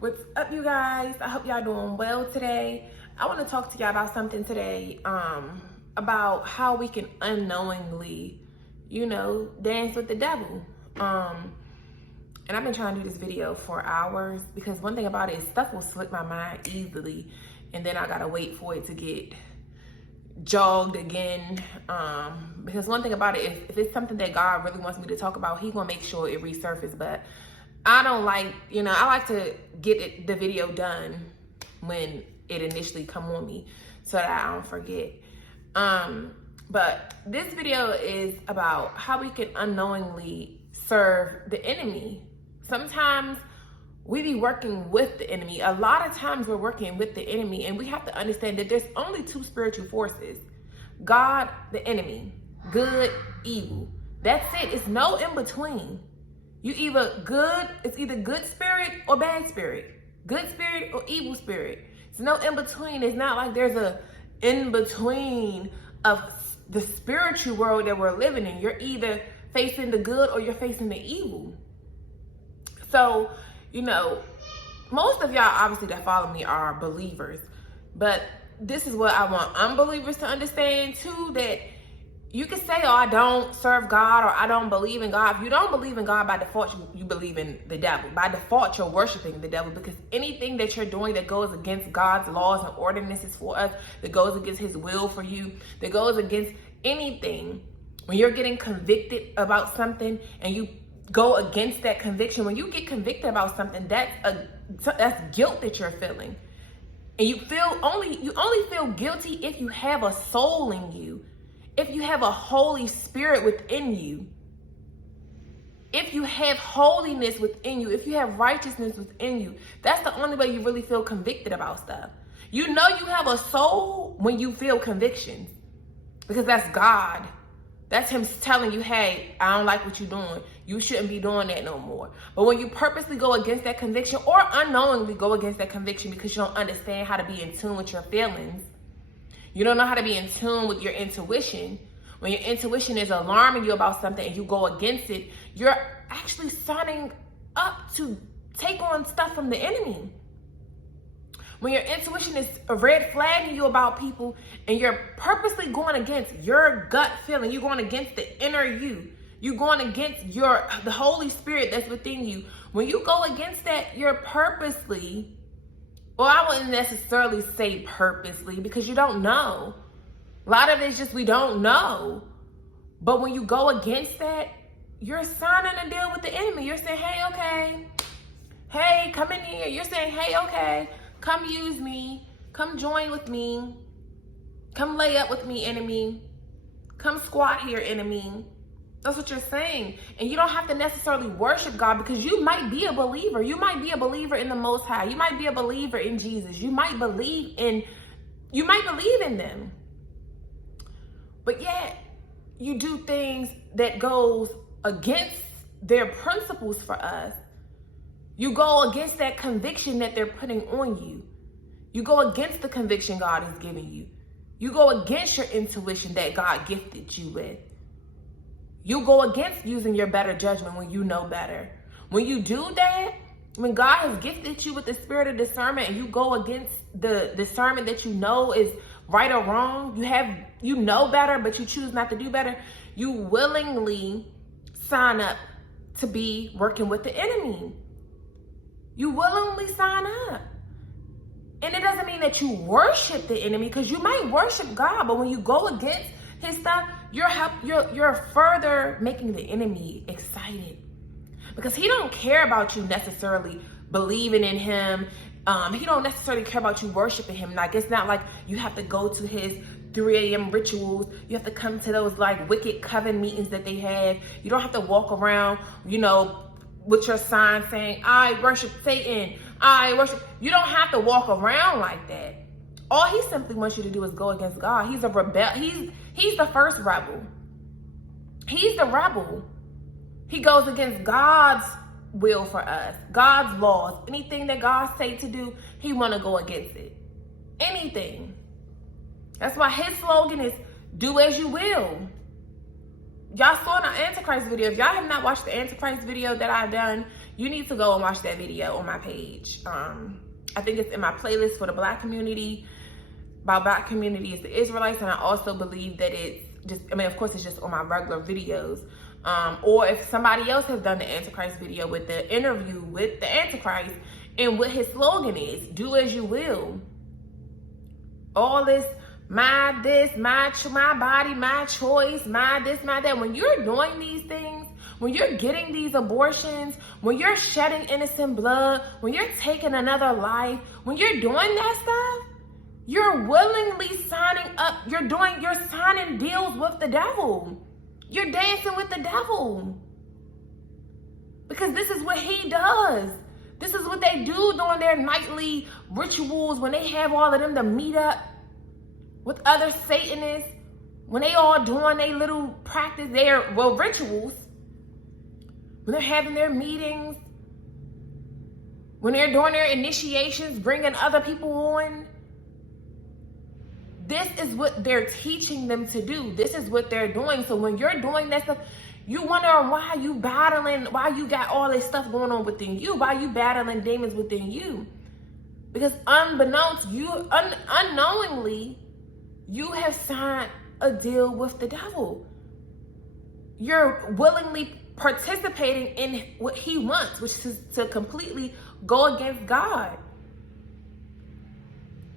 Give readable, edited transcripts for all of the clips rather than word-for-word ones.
What's up, you guys? I hope y'all doing well today. I want to talk to y'all about something today, about how we can unknowingly, dance with the devil. And I've been trying to do this video for hours because one thing about it is stuff will slip my mind easily, and then I gotta wait for it to get jogged again. Because one thing about it is, if it's something that God really wants me to talk about, He's gonna make sure it resurfaces. But I don't like, I like to get the video done when it initially come on me so that I don't forget. But this video is about how we can unknowingly serve the enemy. Sometimes we be working with the enemy. A lot of times we're working with the enemy, and we have to understand that there's only two spiritual forces: God, the enemy, good, evil. That's it. It's no in between. It's either good spirit or bad spirit, good spirit or evil spirit. It's no in between. It's not like there's a in between of the spiritual world that we're living in. You're either facing the good or you're facing the evil. So, most of y'all obviously that follow me are believers, but this is what I want unbelievers to understand too, that you can say, oh, I don't serve God, or I don't believe in God. If you don't believe in God, by default, you believe in the devil. By default, you're worshiping the devil, because anything that you're doing that goes against God's laws and ordinances for us, that goes against His will for you, that goes against anything, when you're getting convicted about something and you go against that conviction, when you get convicted about something, that's guilt that you're feeling. And you only feel guilty if you have a soul in you. If you have a Holy Spirit within you, if you have holiness within you, if you have righteousness within you, that's the only way you really feel convicted about stuff. You know you have a soul when you feel convictions, because that's God. That's Him telling you, hey, I don't like what you're doing. You shouldn't be doing that no more. But when you purposely go against that conviction, or unknowingly go against that conviction because you don't understand how to be in tune with your feelings, you don't know how to be in tune with your intuition. When your intuition is alarming you about something and you go against it, you're actually signing up to take on stuff from the enemy. When your intuition is red flagging you about people and you're purposely going against your gut feeling, you're going against the inner you, you're going against the Holy Spirit that's within you. When you go against that, you're purposely, well, I wouldn't necessarily say purposely, because you don't know. A lot of it's just we don't know. But when you go against that, you're signing a deal with the enemy. You're saying, hey, okay. Hey, come in here. You're saying, hey, okay. Come use me. Come join with me. Come lay up with me, enemy. Come squat here, enemy. That's what you're saying. And you don't have to necessarily worship God, because you might be a believer. You might be a believer in the Most High. You might be a believer in Jesus. You might believe in them. But yet, you do things that goes against their principles for us. You go against that conviction that they're putting on you. You go against the conviction God is giving you. You go against your intuition that God gifted you with. You go against using your better judgment when you know better. When you do that, when God has gifted you with the spirit of discernment, and you go against the discernment that you know is right or wrong, you know better, but you choose not to do better, you willingly sign up to be working with the enemy. You willingly sign up. And it doesn't mean that you worship the enemy, because you might worship God, but when you go against His stuff, you're further making the enemy excited, because he don't care about you necessarily believing in Him. He don't necessarily care about you worshiping Him. Like, it's not like you have to go to his 3 a.m. rituals. You have to come to those like wicked coven meetings that they have. You don't have to walk around, with your sign saying, I worship Satan. You don't have to walk around like that. All He simply wants you to do is go against God. He's a rebel. He's the first rebel. He's the rebel. He goes against God's will for us, God's laws. Anything that God say to do, He want to go against it. Anything. That's why His slogan is, do as you will. Y'all saw in the Antichrist video. If y'all have not watched the Antichrist video that I've done, you need to go and watch that video on my page. I think it's in my playlist for the Black community. By Black community is the Israelites, and I also believe that it's just, I mean, of course, it's just on my regular videos. Or if somebody else has done the Antichrist video with the interview with the Antichrist and what his slogan is, do as you will. All this, my body, my choice, my this, my that. When you're doing these things, when you're getting these abortions, when you're shedding innocent blood, when you're taking another life, when you're doing that stuff, you're willingly signing up. You're signing deals with the devil. You're dancing with the devil. Because this is what he does. This is what they do during their nightly rituals, when they have all of them to meet up with other Satanists, when they all doing their little practice, rituals, when they're having their meetings, when they're doing their initiations, bringing other people on. This is what they're teaching them to do. This is what they're doing. So when you're doing that stuff, you wonder why you battling, why you got all this stuff going on within you, why you battling demons within you. Because unbeknownst, unknowingly, you have signed a deal with the devil. You're willingly participating in what he wants, which is to completely go against God.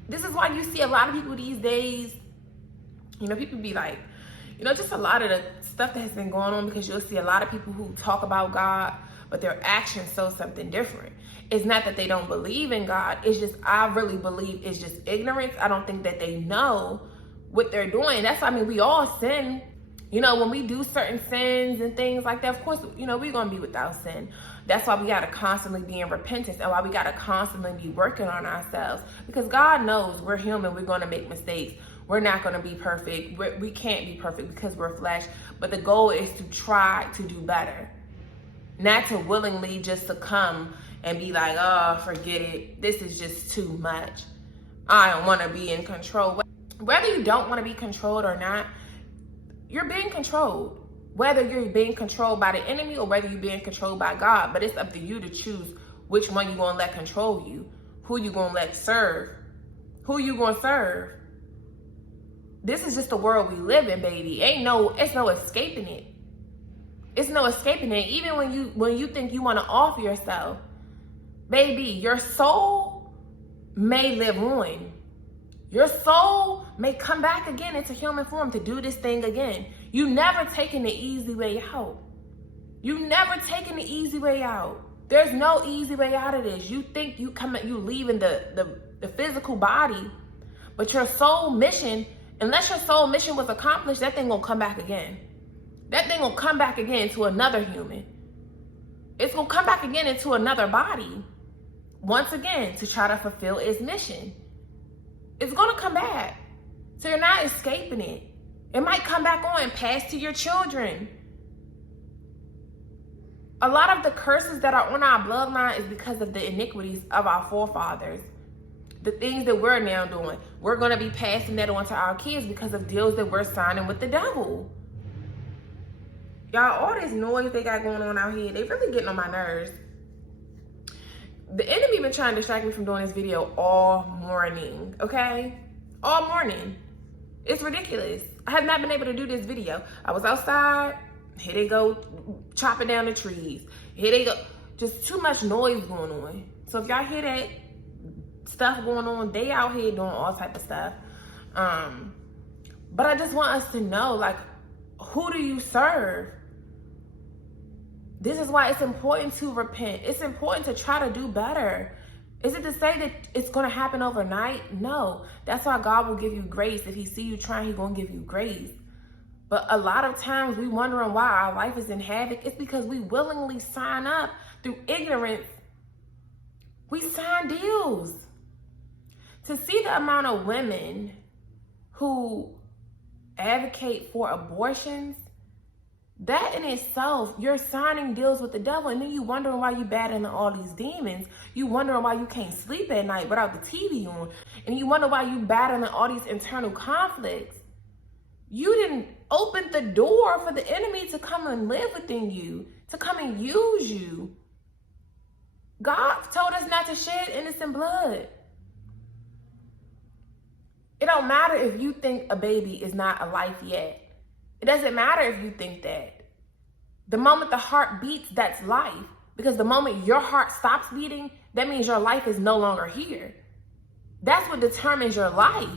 This is why you see a lot of people these days, people be like, just a lot of the stuff that has been going on, because you'll see a lot of people who talk about God, but their actions show something different. It's not that they don't believe in God. It's just, I really believe it's just ignorance. I don't think that they know what they're doing. That's why, we all sin. When we do certain sins and things like that, of course, we're going to be without sin. That's why we got to constantly be in repentance, and why we got to constantly be working on ourselves. Because God knows we're human. We're going to make mistakes. We're not going to be perfect. We can't be perfect because we're flesh. But the goal is to try to do better. Not to willingly just succumb and be like, oh, forget it. This is just too much. I don't want to be in control. Whether you don't want to be controlled or not, you're being controlled. Whether you're being controlled by the enemy or whether you're being controlled by God. But it's up to you to choose which one you're going to let control you. Who you going to let serve. Who you going to serve. This is just the world we live in, baby. It's no escaping it. It's no escaping it. Even when you think you want to off yourself, baby, your soul may live on. Your soul may come back again into human form to do this thing again. You never taking the easy way out. You never taking the easy way out. There's no easy way out of this. You think you leaving the physical body, but your soul mission, unless your soul mission was accomplished, that thing gonna come back again. That thing gonna come back again to another human. It's gonna come back again into another body. Once again, to try to fulfill its mission. It's gonna come back. So you're not escaping it. It might come back on and pass to your children. A lot of the curses that are on our bloodline is because of the iniquities of our forefathers. The things that we're now doing. We're going to be passing that on to our kids because of deals that we're signing with the devil. Y'all, all this noise they got going on out here, they really getting on my nerves. The enemy been trying to distract me from doing this video all morning, okay? All morning. It's ridiculous. I have not been able to do this video. I was outside. Here they go chopping down the trees. Here they go. Just too much noise going on. So if y'all hear that stuff going on, they out here doing all type of stuff. But I just want us to know, like, who do you serve? This is why it's important to repent. It's important to try to do better. Is it to say that it's going to happen overnight? No. That's why God will give you grace. If he see you trying, he's going to give you grace. But a lot of times we wondering why our life is in havoc. It's because we willingly sign up through ignorance. We sign deals. To see the amount of women who advocate for abortions, that in itself, you're signing deals with the devil, and then you wondering why you battling all these demons. You wondering why you can't sleep at night without the TV on, and you wonder why you battling all these internal conflicts. You didn't open the door for the enemy to come and live within you, to come and use you. God told us not to shed innocent blood. It don't matter if you think a baby is not a life yet. It doesn't matter if you think that. The moment the heart beats, that's life. Because the moment your heart stops beating, that means your life is no longer here. That's what determines your life.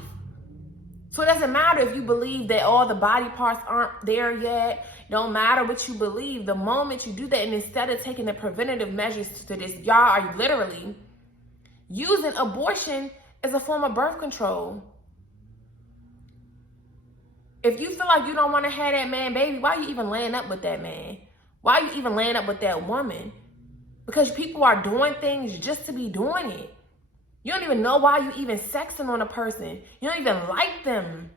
So it doesn't matter if you believe that all the body parts aren't there yet. It don't matter what you believe. The moment you do that, and instead of taking the preventative measures to this, y'all are literally using abortion as a form of birth control. If you feel like you don't want to have that man baby, why are you even laying up with that man? Why are you even laying up with that woman? Because people are doing things just to be doing it. You don't even know why you even sexing on a person. You don't even like them.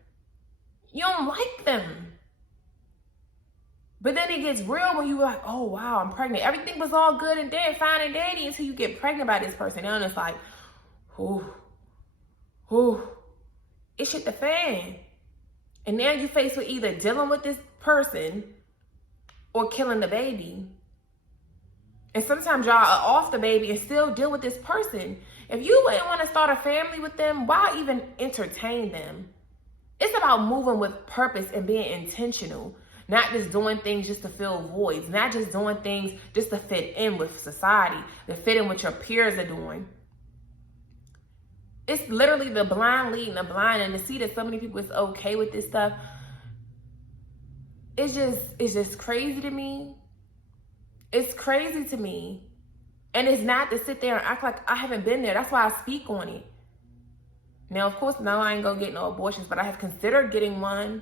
You don't like them. But then it gets real when you're like, oh, wow, I'm pregnant. Everything was all good and dead, fine and dandy until you get pregnant by this person. And it's like, it shit the fan. And now you're faced with either dealing with this person or killing the baby. And sometimes y'all are off the baby and still deal with this person. If you wouldn't want to start a family with them, why even entertain them? It's about moving with purpose and being intentional. Not just doing things just to fill voids. Not just doing things just to fit in with society. To fit in what your peers are doing. It's literally the blind leading the blind. And to see that so many people is okay with this stuff, it's just crazy to me. It's crazy to me. And it's not to sit there and act like I haven't been there. That's why I speak on it. Now, of course, no, I ain't gonna get no abortions, but I have considered getting one,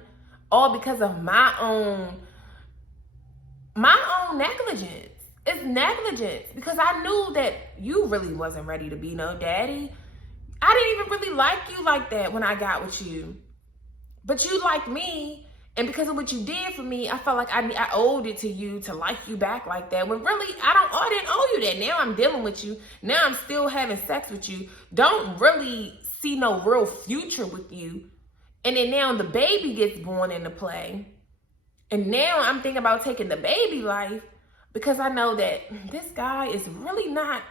all because of my own negligence. It's negligence because I knew that you really wasn't ready to be no daddy. I didn't even really like you like that when I got with you. But you liked me. And because of what you did for me, I felt like I owed it to you to like you back like that. When really, I didn't owe you that. Now I'm dealing with you. Now I'm still having sex with you. Don't really see no real future with you. And then now the baby gets born into play. And now I'm thinking about taking the baby life because I know that this guy is really not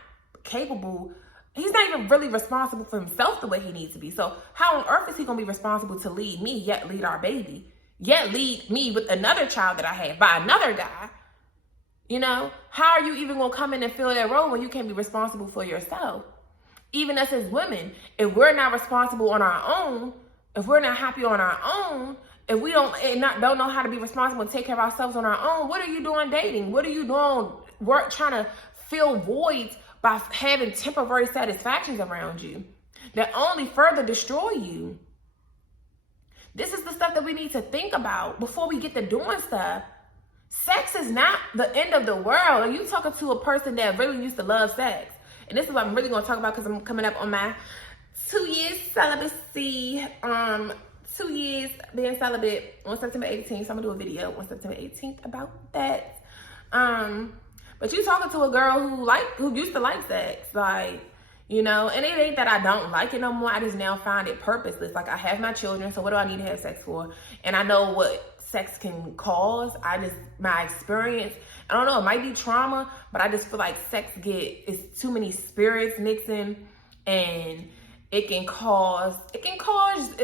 capable. He's not even really responsible for himself the way he needs to be. So how on earth is he going to be responsible to lead me, yet lead our baby? Yet lead me with another child that I have by another guy. You know, how are you even going to come in and fill that role when you can't be responsible for yourself? Even us as women, if we're not responsible on our own, if we're not happy on our own, if we don't know how to be responsible and take care of ourselves on our own, what are you doing dating? What are you doing trying to fill voids by having temporary satisfactions around you that only further destroy you? This is the stuff that we need to think about before we get to doing stuff. Sex is not the end of the world. Are you talking to a person that really used to love sex? And this is what I'm really going to talk about because I'm coming up on my 2 years celibacy. 2 years being celibate on September 18th. So I'm going to do a video on September 18th about that. But you talking to a girl who used to like sex. Like, you know, and it ain't that I don't like it no more. I just now find it purposeless. Like, I have my children, so what do I need to have sex for? And I know what sex can cause. My experience, I don't know, it might be trauma, but I just feel like it's too many spirits mixing, and it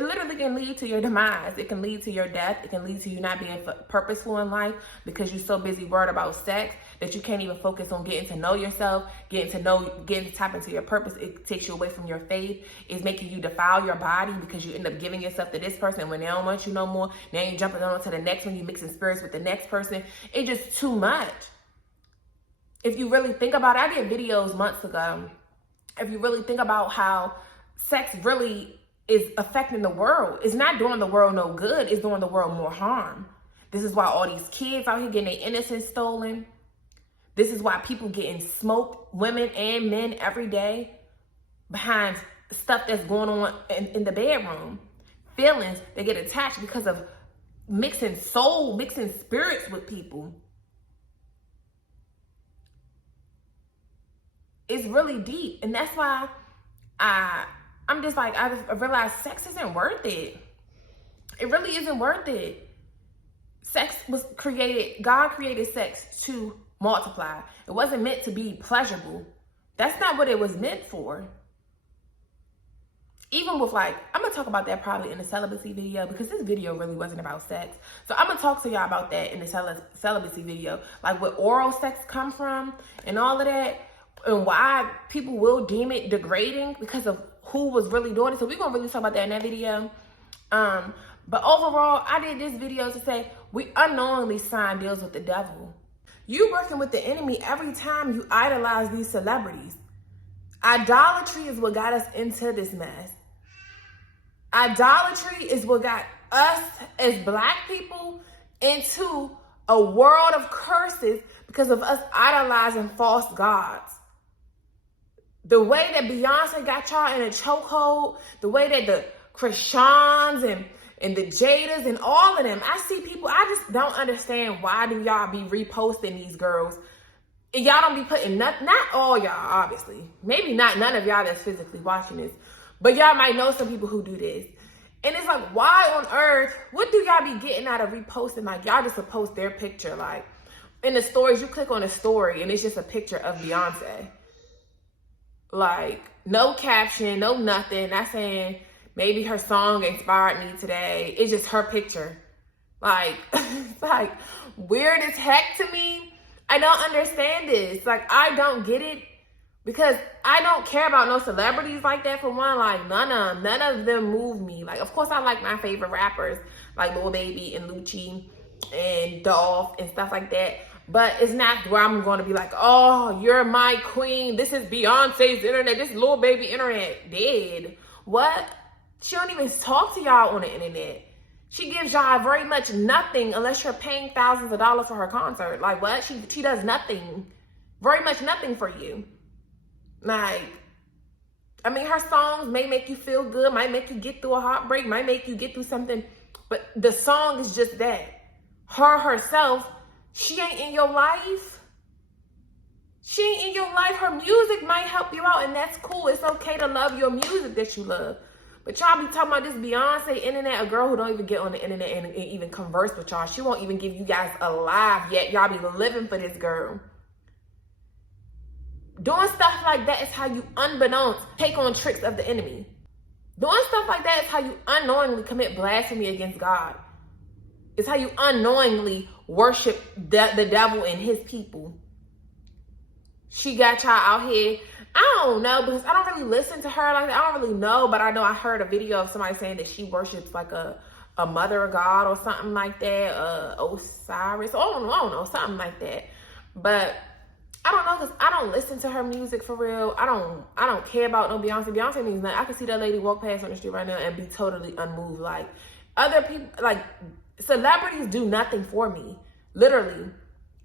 literally can lead to your demise. It can lead to your death. It can lead to you not being purposeful in life because you're so busy worried about sex that you can't even focus on getting to know yourself, getting to tap into your purpose. It takes you away from your faith. It's making you defile your body because you end up giving yourself to this person when they don't want you no more. Now you're jumping on to the next one. You're mixing spirits with the next person. It's just too much. If you really think about it, I did videos months ago. If you really think about how sex really is affecting the world. It's not doing the world no good. It's doing the world more harm. This is why all these kids out here getting their innocence stolen. This is why people getting smoked, women and men every day, behind stuff that's going on in the bedroom. Feelings that get attached because of mixing spirits with people. It's really deep. And that's why I'm just like, I realized sex isn't worth it. It really isn't worth it. Sex was created, God created sex to multiply. It wasn't meant to be pleasurable. That's not what it was meant for. Even with like, I'm going to talk about that probably in the celibacy video, because this video really wasn't about sex. So I'm going to talk to y'all about that in the celibacy video. Like where oral sex come from and all of that, and why people will deem it degrading because of who was really doing it. So we're going to really talk about that in that video. But overall, I did this video to say we unknowingly sign deals with the devil. You working with the enemy every time you idolize these celebrities. Idolatry is what got us into this mess. Idolatry is what got us as Black people into a world of curses because of us idolizing false gods. The way that Beyonce got y'all in a chokehold, the way that the Krishans and the Jadas and all of them, I see people, I just don't understand why do y'all be reposting these girls. And y'all don't be putting, not all y'all, obviously. Maybe not none of y'all that's physically watching this. But y'all might know some people who do this. And it's like, why on earth, what do y'all be getting out of reposting? Like, y'all just post their picture. Like, in the stories, you click on a story and it's just a picture of Beyonce. Like, no caption, no nothing. Not saying maybe her song inspired me today. It's just her picture. Like, it's like weird as heck to me. I don't understand this. Like, I don't get it. Because I don't care about no celebrities like that, for one. Like, none of them move me. Like, of course, I like my favorite rappers, like Lil Baby and Lucci and Dolph and stuff like that. But it's not where I'm going to be like, oh, you're my queen. This is Beyonce's internet. This Lil Baby internet. Dead. What? She don't even talk to y'all on the internet. She gives y'all very much nothing unless you're paying thousands of dollars for her concert. Like, what? She does nothing. Very much nothing for you. Like, I mean, her songs may make you feel good, might make you get through a heartbreak, might make you get through something, but the song is just that. Her herself, she ain't in your life. She ain't in your life. Her music might help you out, and that's cool. It's okay to love your music that you love. But y'all be talking about this Beyonce internet, a girl who don't even get on the internet and even converse with y'all. She won't even give you guys a live yet. Y'all be living for this girl. Doing stuff like that is how you, unbeknownst, take on tricks of the enemy. Doing stuff like that is how you unknowingly commit blasphemy against God. It's how you unknowingly worship the devil and his people. She got y'all out here. I don't know, because I don't really listen to her like that. I don't really know, but I know I heard a video of somebody saying that she worships like a mother of God or something like that. Osiris. I don't know, something like that. But I don't know, because I don't listen to her music for real. I don't care about no Beyonce. Beyonce means nothing. I can see that lady walk past on the street right now and be totally unmoved. Like, other people, like, celebrities do nothing for me. Literally.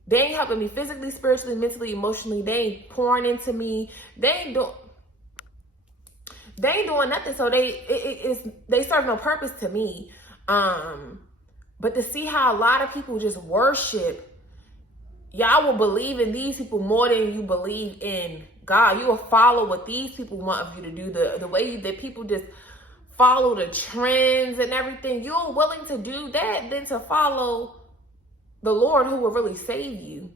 They ain't helping me physically, spiritually, mentally, emotionally. They ain't pouring into me. They ain't doing nothing. So they serve no purpose to me. But to see how a lot of people just worship, y'all will believe in these people more than you believe in God. You will follow what these people want of you to do. The way that people just follow the trends and everything. You're willing to do that than to follow the Lord who will really save you.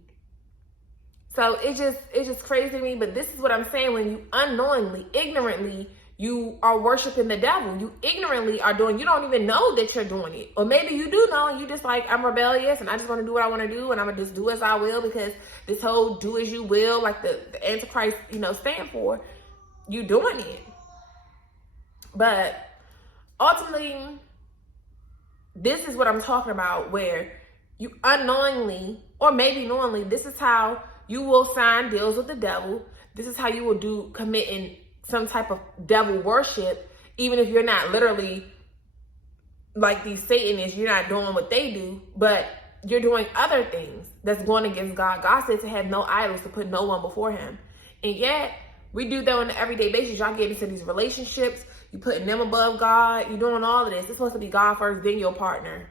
So it's just crazy to me. But this is what I'm saying. When you unknowingly, ignorantly, you are worshiping the devil. You ignorantly are doing, you don't even know that you're doing it. Or maybe you do know, and you just like, I'm rebellious and I just want to do what I want to do, and I'm going to just do as I will, because this whole do as you will, like the Antichrist, stand for, you doing it. But ultimately, this is what I'm talking about, where you unknowingly, or maybe knowingly, this is how you will sign deals with the devil. This is how you will do committing some type of devil worship, even if you're not literally like these Satanists, you're not doing what they do, but you're doing other things that's going against God. God said to have no idols, to put no one before him. And yet, we do that on an everyday basis. Y'all get into these relationships, you putting them above God, you're doing all of this. It's supposed to be God first, then your partner.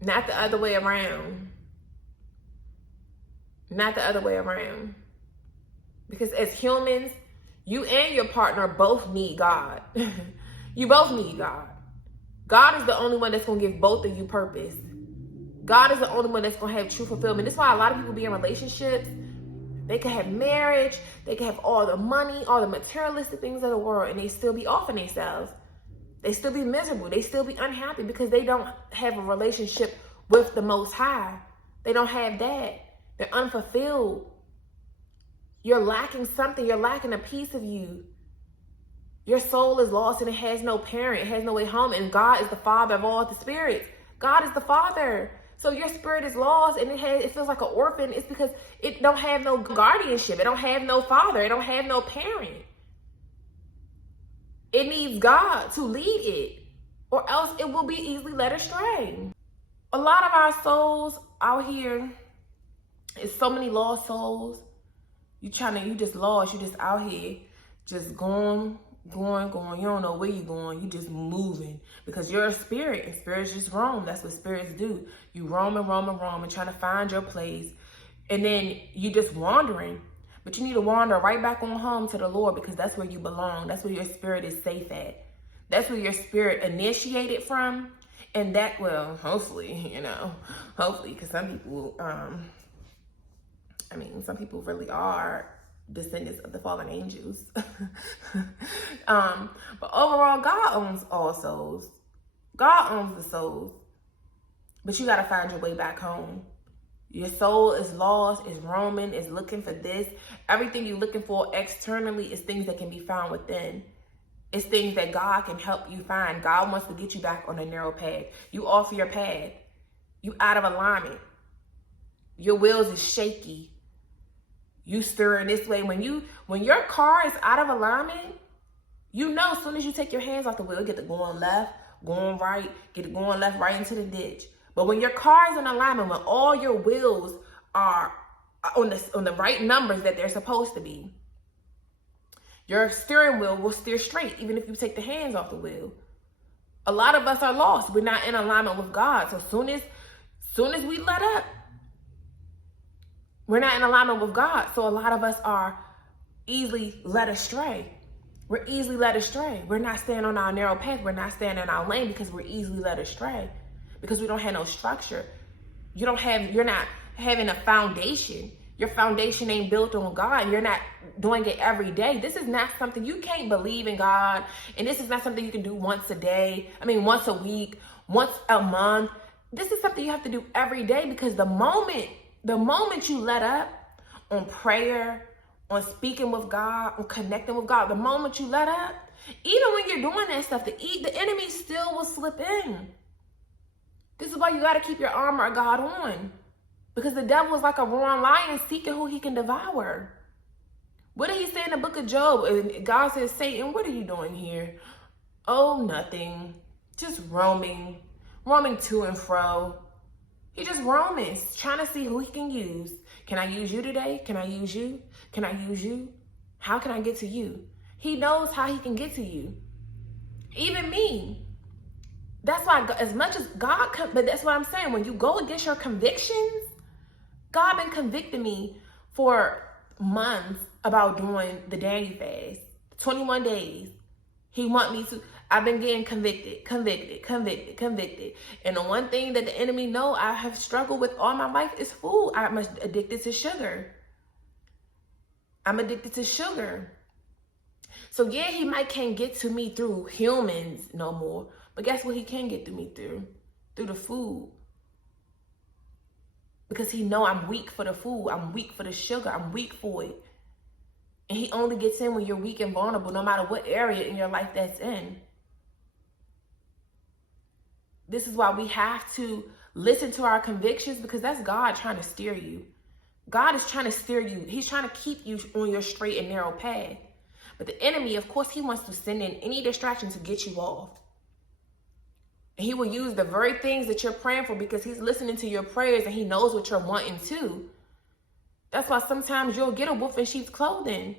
Not the other way around. Not the other way around. Because as humans, you and your partner both need God. You both need God. God is the only one that's going to give both of you purpose. God is the only one that's going to have true fulfillment. That's why a lot of people be in relationships They could have marriage, they could have all the money, all the materialistic things of the world, and they still be off on themselves. They still be miserable. They still be unhappy because they don't have a relationship with the Most High. They don't have that. They're unfulfilled. You're lacking something. You're lacking a piece of you. Your soul is lost and it has no parent. It has no way home. And God is the Father of all the spirits. God is the Father. So your spirit is lost and it feels like an orphan. It's because it don't have no guardianship. It don't have no father. It don't have no parent. It needs God to lead it, or else it will be easily led astray. A lot of our souls out here, it's so many lost souls. You just lost. You just out here, just going. You don't know where you're going. You just moving because you're a spirit, and spirits just roam. That's what spirits do. You roam and trying to find your place, and then you just wandering. But you need to wander right back on home to the Lord because that's where you belong. That's where your spirit is safe at. That's where your spirit initiated from. And that, well, hopefully, because some people, some people really are descendants of the fallen angels. But overall, God owns all souls. God owns the souls. But you got to find your way back home. Your soul is lost, is roaming, is looking for this. Everything you're looking for externally is things that can be found within. It's things that God can help you find. God wants to get you back on a narrow path. You off your path. You out of alignment. Your wheels is shaky. You stirring this way. When your car is out of alignment, as soon as you take your hands off the wheel, get to going left, going right, get to going left, right into the ditch. But when your car is in alignment, when all your wheels are on the right numbers that they're supposed to be, your steering wheel will steer straight, even if you take the hands off the wheel. A lot of us are lost. We're not in alignment with God. So soon as we let up, we're not in alignment with God. So a lot of us are easily led astray. We're easily led astray. We're not staying on our narrow path. We're not staying in our lane because we're easily led astray. Because we don't have no structure. You're not having a foundation. Your foundation ain't built on God. You're not doing it every day. This is not something, you can't believe in God. And this is not something you can do once a day. Once a week, once a month. This is something you have to do every day because the moment you let up on prayer, on speaking with God, on connecting with God, the moment you let up, even when you're doing that stuff, the enemy still will slip in. This is why you got to keep your armor of God on. Because the devil is like a roaring lion seeking who he can devour. What did he say in the book of Job? And God says, Satan, what are you doing here? Oh, nothing. Just roaming to and fro. He just roaming, trying to see who he can use. Can I use you today? Can I use you? Can I use you? How can I get to you? He knows how he can get to you. Even me. That's why, as much as God, but that's what I'm saying. When you go against your convictions, God been convicting me for months about doing the Daniel fast, 21 days. He want me to. I've been getting convicted. And the one thing that the enemy know I have struggled with all my life is food. I'm addicted to sugar. So yeah, he can't get to me through humans no more. But guess what he can get to me through? Through the food. Because he know I'm weak for the food. I'm weak for the sugar. I'm weak for it. And he only gets in when you're weak and vulnerable, no matter what area in your life that's in. This is why we have to listen to our convictions, because that's God trying to steer you. God is trying to steer you. He's trying to keep you on your straight and narrow path. But the enemy, of course, he wants to send in any distraction to get you off. And he will use the very things that you're praying for because he's listening to your prayers and he knows what you're wanting too. That's why sometimes you'll get a wolf in sheep's clothing.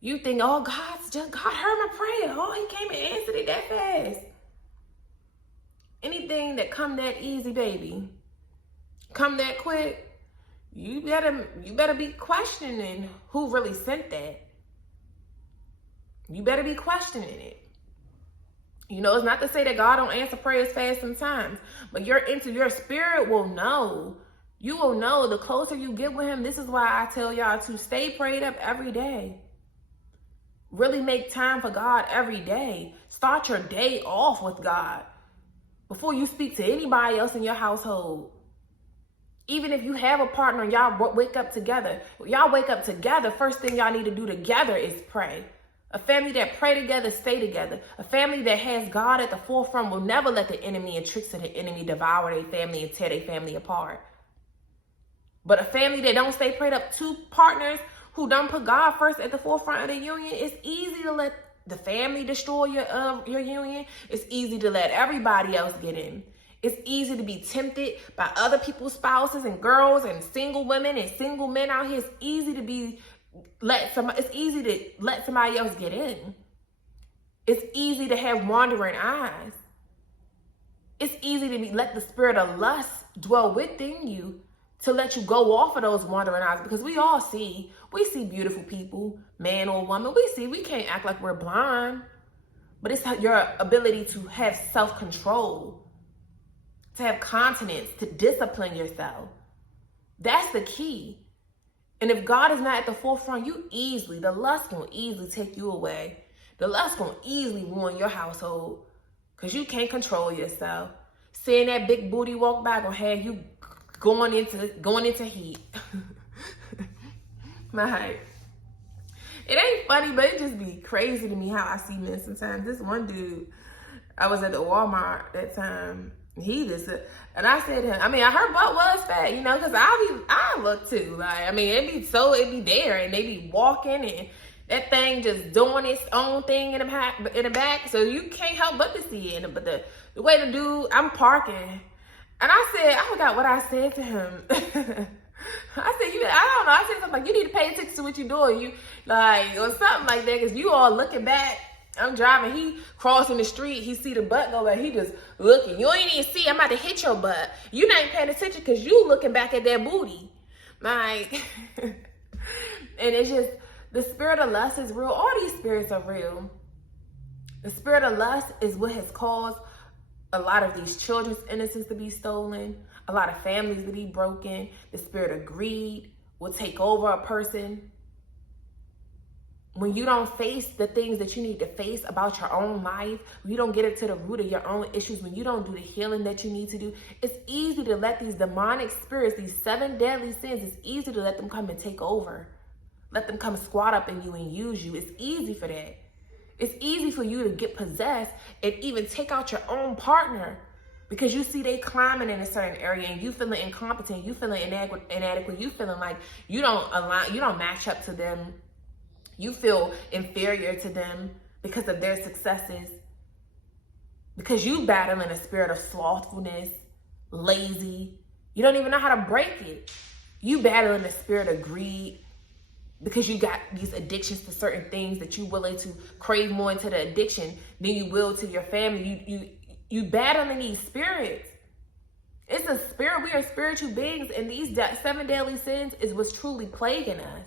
You think, oh, God heard my prayer. Oh, he came and answered it that fast. Anything that come that easy, baby, come that quick, you better be questioning who really sent that. You better be questioning it. It's not to say that God don't answer prayers fast sometimes, but your spirit will know You will know the closer you get with him. This is why I tell y'all to stay prayed up every day. Really make time for God every day. Start your day off with God before you speak to anybody else in your household. Even if you have a partner and y'all wake up together. Y'all wake up together, first thing y'all need to do together is pray. A family that pray together, stay together. A family that has God at the forefront will never let the enemy and tricks of the enemy devour their family and tear their family apart. But a family that don't stay prayed up, two partners who don't put God first at the forefront of the union, it's easy to let the family destroy your union. It's easy to let everybody else get in. It's easy to be tempted by other people's spouses and girls and single women and single men out here. It's easy to let somebody else get in. It's easy to have wandering eyes. It's easy to let the spirit of lust dwell within you, to let you go off of those wandering eyes, because we see beautiful people, man or woman. We can't act like we're blind, but it's your ability to have self-control, to have continence, to discipline yourself. That's the key. And if God is not at the forefront, the lust can easily take you away. The lust can easily ruin your household because you can't control yourself. Seeing that big booty walk by gonna have you going into heat. It ain't funny, but it just be crazy to me how I see men sometimes. This one dude, I was at the Walmart that time. And I said to him, her butt was fat, because I look too. Like, it be there, and they be walking, and that thing just doing its own thing in the back, so you can't help but to see it. But the way the dude, I'm parking, and I forgot what I said to him. I said something like, you need to pay attention to what you're doing, or something like that, because you all looking back. I'm driving, he crossing the street, he see the butt go back, he just looking. You ain't even see, I'm about to hit your butt. You not even paying attention because you looking back at that booty. And it's just, the spirit of lust is real. All these spirits are real. The spirit of lust is what has caused a lot of these children's innocence to be stolen, a lot of families to be broken. The spirit of greed will take over a person. When you don't face the things that you need to face about your own life, when you don't get it to the root of your own issues, when you don't do the healing that you need to do, it's easy to let these demonic spirits, these 7 deadly sins, it's easy to let them come and take over. Let them come squat up in you and use you. It's easy for that. It's easy for you to get possessed and even take out your own partner because you see they climbing in a certain area and you feeling incompetent, you feeling inadequate, you feeling like you don't match up to them. You feel inferior to them because of their successes, because you battling a spirit of slothfulness, lazy. You don't even know how to break it. You battling a spirit of greed because you got these addictions to certain things that you're willing to crave more into the addiction than you will to your family. You battling these spirits. It's a spirit. We are spiritual beings, and these 7 deadly sins is what's truly plaguing us.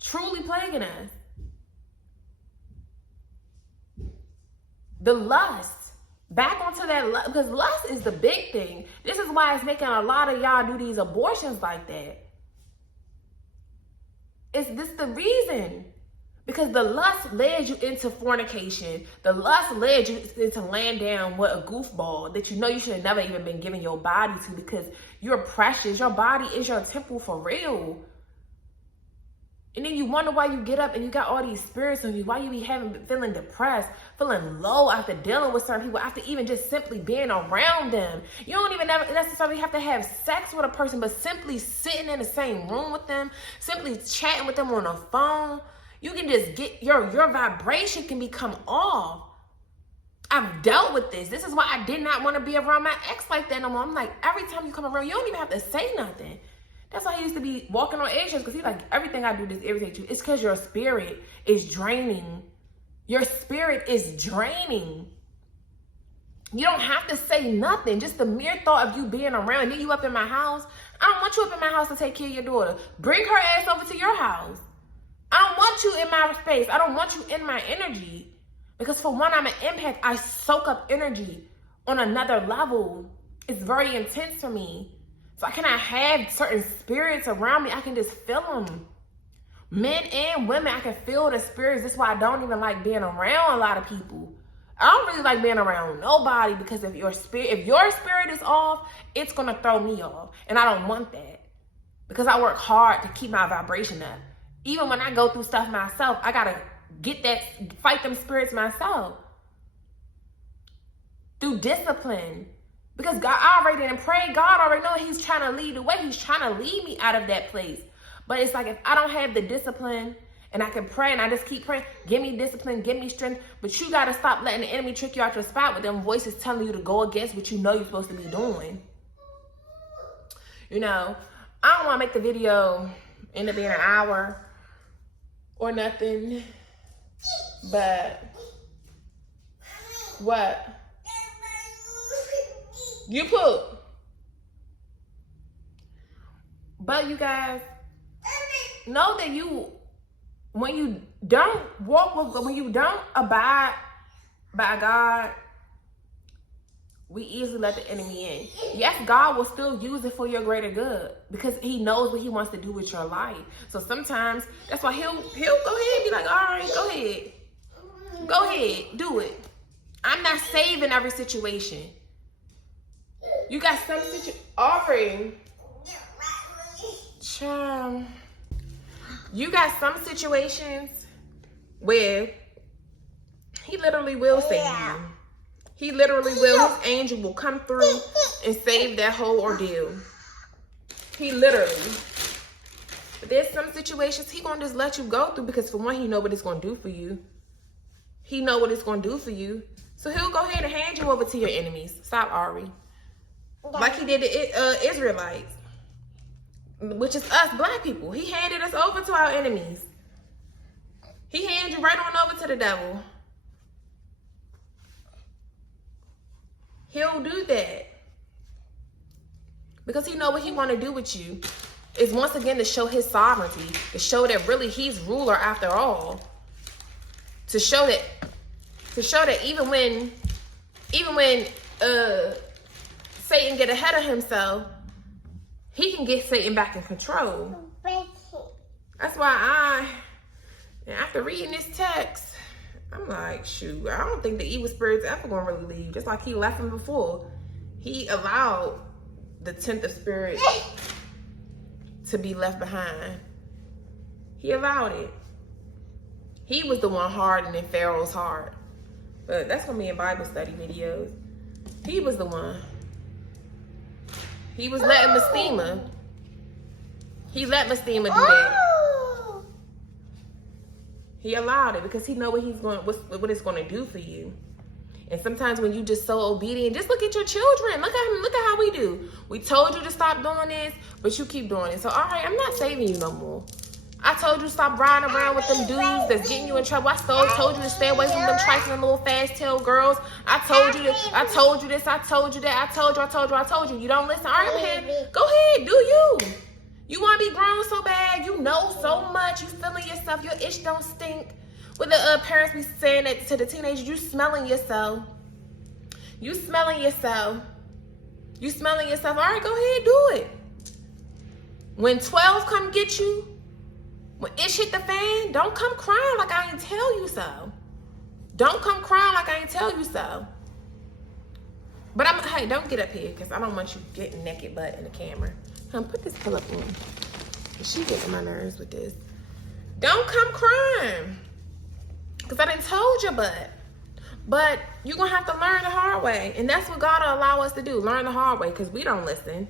Truly plaguing us. The lust. Back onto that lust, because lust is the big thing. This is why it's making a lot of y'all do these abortions like that. Is this the reason? Because the lust led you into fornication. The lust led you into laying down with a goofball that you should have never even been giving your body to, because you're precious. Your body is your temple for real. And then you wonder why you get up and you got all these spirits on you, why you be feeling depressed, feeling low after dealing with certain people, after even just simply being around them. You don't even necessarily have to have sex with a person, but simply sitting in the same room with them, simply chatting with them on a phone, you can just get, your vibration can become off. I've dealt with this. This is why I did not want to be around my ex like that no more. I'm like, every time you come around, you don't even have to say nothing. That's why he used to be walking on eggshells, because he's like, everything I do just irritates you. It's because your spirit is draining. Your spirit is draining. You don't have to say nothing. Just the mere thought of you being around, and then you up in my house. I don't want you up in my house to take care of your daughter. Bring her ass over to your house. I don't want you in my space. I don't want you in my energy. Because for one, I'm an empath. I soak up energy on another level. It's very intense for me. So I cannot have certain spirits around me. I can just feel them. Men and women, I can feel the spirits. That's why I don't even like being around a lot of people. I don't really like being around nobody, because if your spirit is off, it's gonna throw me off. And I don't want that, because I work hard to keep my vibration up. Even when I go through stuff myself, I gotta fight them spirits myself. Through discipline. Because God, I already didn't pray. God already know He's trying to lead the way. He's trying to lead me out of that place. But it's like, if I don't have the discipline, and I can pray and I just keep praying, give me discipline, give me strength. But you got to stop letting the enemy trick you out your spot with them voices telling you to go against what you know you're supposed to be doing. You know, I don't want to make the video end up being an hour or nothing. But what? You poop. But you guys, know that when you don't abide by God, we easily let the enemy in. Yes, God will still use it for your greater good, because He knows what He wants to do with your life. So sometimes that's why he'll go ahead and be like, all right, go ahead, do it. I'm not saving every situation. You got some you got some situations where He literally will save you. He literally will. His angel will come through and save that whole ordeal. He literally. But there's some situations He gonna just let you go through, because for one, He know what it's gonna do for you. He know what it's gonna do for you. So He'll go ahead and hand you over to your enemies. Stop, Ari. Like He did the Israelites, which is us black people. He handed us over to our enemies. He handed you right on over to the devil. He'll do that because He know what He want to do with you. Is once again to show His sovereignty, to show that really He's ruler after all. To show that even when Satan get ahead of himself, He can get Satan back in control. That's why after reading this text, I'm like, shoot, I don't think the evil spirit's ever gonna really leave. Just like He left him before. He allowed the 10th of spirit to be left behind. He allowed it. He was the one hardening Pharaoh's heart. But that's gonna be in Bible study videos. He was the one. He was letting Mestima. He let Mestima do that. He allowed it because He know what it's going to do for you. And sometimes when you just so obedient, just look at your children. Look at how we do. We told you to stop doing this, but you keep doing it. So all right, I'm not saving you no more. I told you to stop riding around with them dudes that's getting you in trouble. I told you to stay away from them trifling little fast-tailed girls. I told you this, I told you that, I told you. You don't listen. All right, go ahead, do you. You want to be grown so bad. You know so much. You feeling yourself. Your itch don't stink. When the parents be saying that to the teenagers, you smelling yourself. You smelling yourself. You smelling yourself. All right, go ahead, do it. When 12 come get you, when itch hit the fan, don't come crying like I ain't tell you so. Don't come crying like I ain't tell you so. But hey, don't get up here because I don't want you getting naked butt in the camera. Put this pillow on. She getting my nerves with this. Don't come crying. Because I done told you but you're going to have to learn the hard way. And that's what God will allow us to do. Learn the hard way because we don't listen.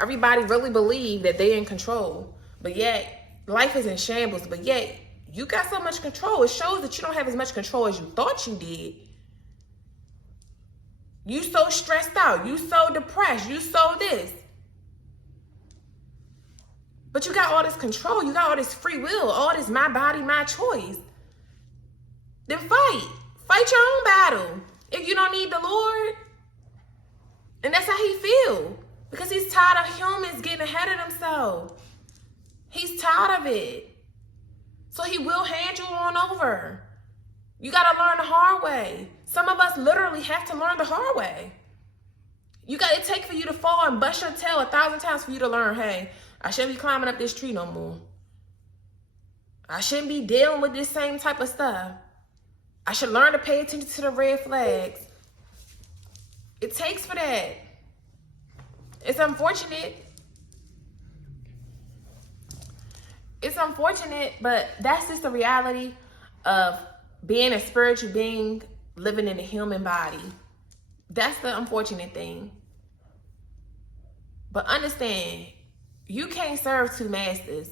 Everybody really believe that they're in control. But yet, life is in shambles. But yet, you got so much control. It shows that you don't have as much control as you thought you did. You so stressed out. You so depressed. You so this. But you got all this control. You got all this free will. All this my body, my choice. Then fight. Fight your own battle. If you don't need the Lord. And that's how He feel. Because He's tired of humans getting ahead of themselves. He's tired of it. So He will hand you on over. You got to learn the hard way. Some of us literally have to learn the hard way. It takes for you to fall and bust your tail 1,000 times for you to learn, hey, I shouldn't be climbing up this tree no more. I shouldn't be dealing with this same type of stuff. I should learn to pay attention to the red flags. It takes for that. It's unfortunate. It's unfortunate, but that's just the reality of being a spiritual being living in a human body. That's the unfortunate thing. But understand, you can't serve two masters.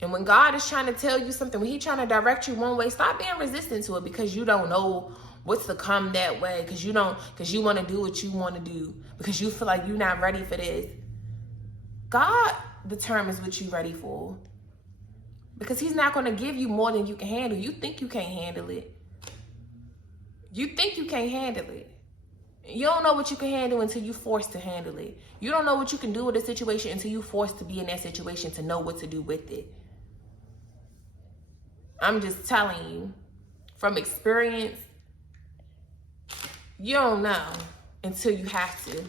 And when God is trying to tell you something, when he's trying to direct you one way, stop being resistant to it because you don't know what's to come that way, because you want to do what you want to do, because you feel like you're not ready for this. God determines what you're ready for, because he's not going to give you more than you can handle. You think you can't handle it. You think you can't handle it. You don't know what you can handle until you're forced to handle it. You don't know what you can do with a situation until you're forced to be in that situation to know what to do with it. I'm just telling you from experience, you don't know until you have to.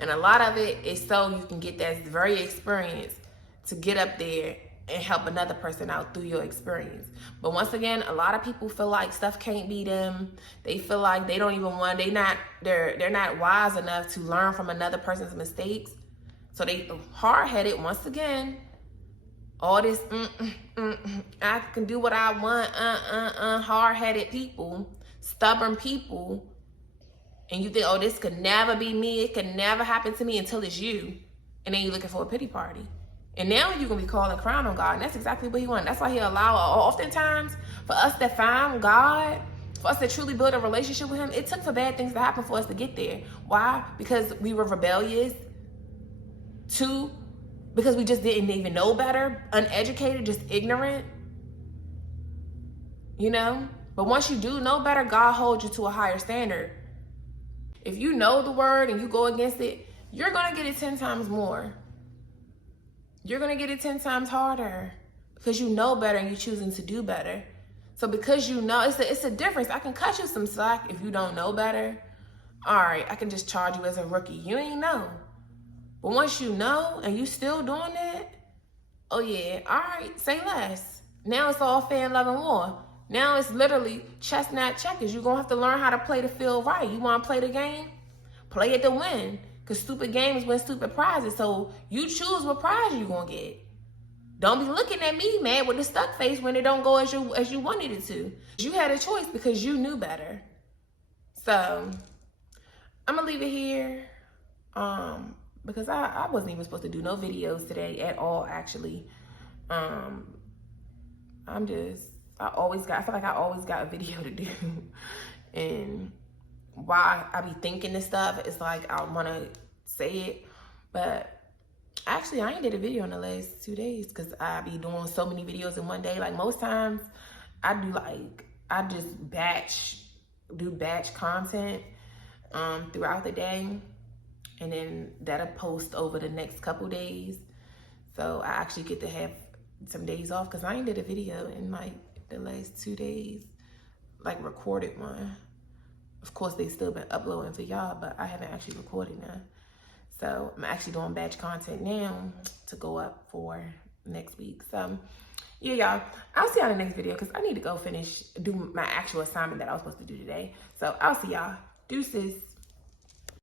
And a lot of it is so you can get that very experience to get up there and help another person out through your experience. But once again, a lot of people feel like stuff can't be them. They feel like they don't even want, they're not wise enough to learn from another person's mistakes. So they hard-headed once again. All this, I can do what I want, hard-headed people, stubborn people. And you think, oh, this could never be me. It could never happen to me until it's you. And then you're looking for a pity party. And now you're going to be calling crown on God. And that's exactly what he wants. That's why he oftentimes, for us to find God, for us to truly build a relationship with him, it took for bad things to happen for us to get there. Why? Because we were rebellious. 2, because we just didn't even know better, uneducated, just ignorant, you know? But once you do know better, God holds you to a higher standard. If you know the word and you go against it, you're going to get it 10 times more. You're going to get it 10 times harder because you know better and you're choosing to do better. So because you know, it's a difference. I can cut you some slack if you don't know better. All right, I can just charge you as a rookie. You ain't know. But once you know and you still doing that, oh yeah, all right, say less. Now it's all fair and love and war. Now it's literally chestnut checkers. You're going to have to learn how to play the field right. You want to play the game? Play it to win. Because stupid games win stupid prizes. So you choose what prize you're going to get. Don't be looking at me, man, with a stuck face when it don't go as you wanted it to. You had a choice because you knew better. So I'm going to leave it here. Because I wasn't even supposed to do no videos today at all, actually. I feel like I always got a video to do. And why I be thinking this stuff, it's like I want to say it. But actually, I ain't did a video in the last 2 days because I be doing so many videos in one day. Like most times, I just do batch content throughout the day. And then that'll post over the next couple days. So I actually get to have some days off because I ain't did a video in like the last 2 days, like recorded one. Of course, they still been uploading for y'all, but I haven't actually recorded none. So I'm actually doing batch content now to go up for next week. So yeah, y'all, I'll see y'all in the next video because I need to go do my actual assignment that I was supposed to do today. So I'll see y'all. Deuces.